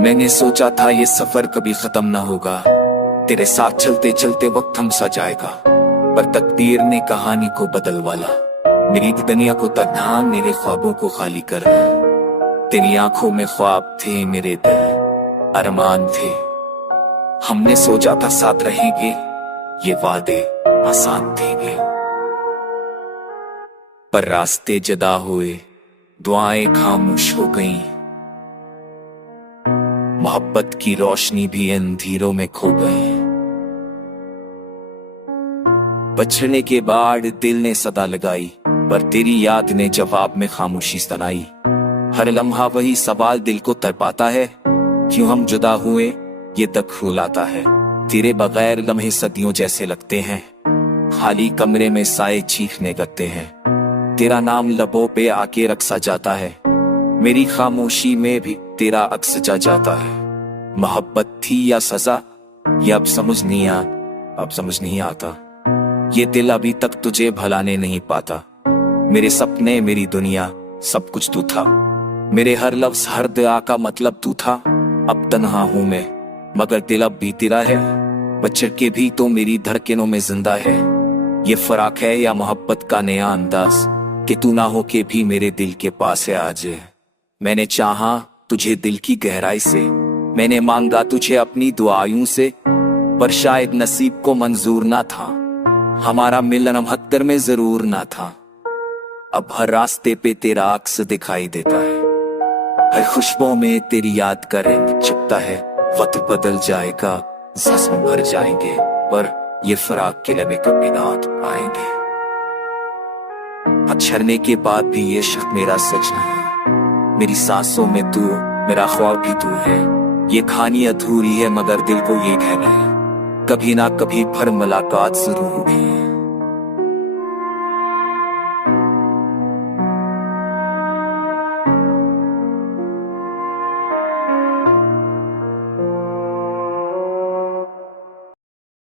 मैंने सोचा था ये सफर कभी खत्म ना होगा, तेरे साथ चलते चलते वक्त थम सा जाएगा। पर तकदीर ने कहानी को बदल वाला, मेरी दुनिया को तन्हा, मेरे ख्वाबों को खाली कर। तेरी आंखों में ख्वाब थे, मेरे दिल अरमान थे। हमने सोचा था साथ रहेंगे, ये वादे आसान थे। पर रास्ते जुदा हुए, दुआएं खामोश हो गईं, मोहब्बत की रोशनी भी अंधेरों में खो गई। बछड़े के बाद दिल ने सदा लगाई, पर तेरी याद ने जवाब में खामोशी सुनाई। हर लम्हा वही सवाल दिल को तड़पाता है, क्यों हम जुदा हुए ये तक रुलाता है। तेरे बगैर लम्हे सदियों जैसे लगते हैं, खाली कमरे में साए चीखने लगते हैं। तेरा नाम लबों पे आके रखसा जाता है, मेरी खामोशी में भी तेरा अक्स जा जाता है। मोहब्बत थी या सजा ये अब समझ नहीं आता। ये दिल अभी तक तुझे भुलाने नहीं पाता। मेरे सपने, मेरी दुनिया, सब कुछ तू था। मेरे हर लफ्ज, हर दुआ का मतलब तू था। अब तन्हा हूं मैं, मगर दिल अब भी तेरा है। बचड़ के भी तो मेरी धड़कनों में जिंदा है। ये फराक है या मोहब्बत का नया अंदाज, कि तू ना हो के भी मेरे दिल के पास है आज। मैंने चाहा तुझे दिल की गहराई से, मैंने मांगा तुझे अपनी दुआओं से, पर शायद नसीब को मंजूर ना था। हमारा मिलन 72 में जरूर ना था। अब हर रास्ते पे तेरा अक्स दिखाई देता है, हर खुशबू में तेरी याद का रंग छिपता है। वक्त बदल जाएगा, जख्म भर जाएंगे, पर ये फराक के लबे कभी ना आएंगे। अछड़ने के बाद भी ये शख्स मेरा सच नहीं। मेरी सांसों में तू, मेरा ख्वाब भी तू है। ये कहानी अधूरी है, मगर दिल को ये कहना है, कभी ना कभी फिर मुलाकात जरूर होगी।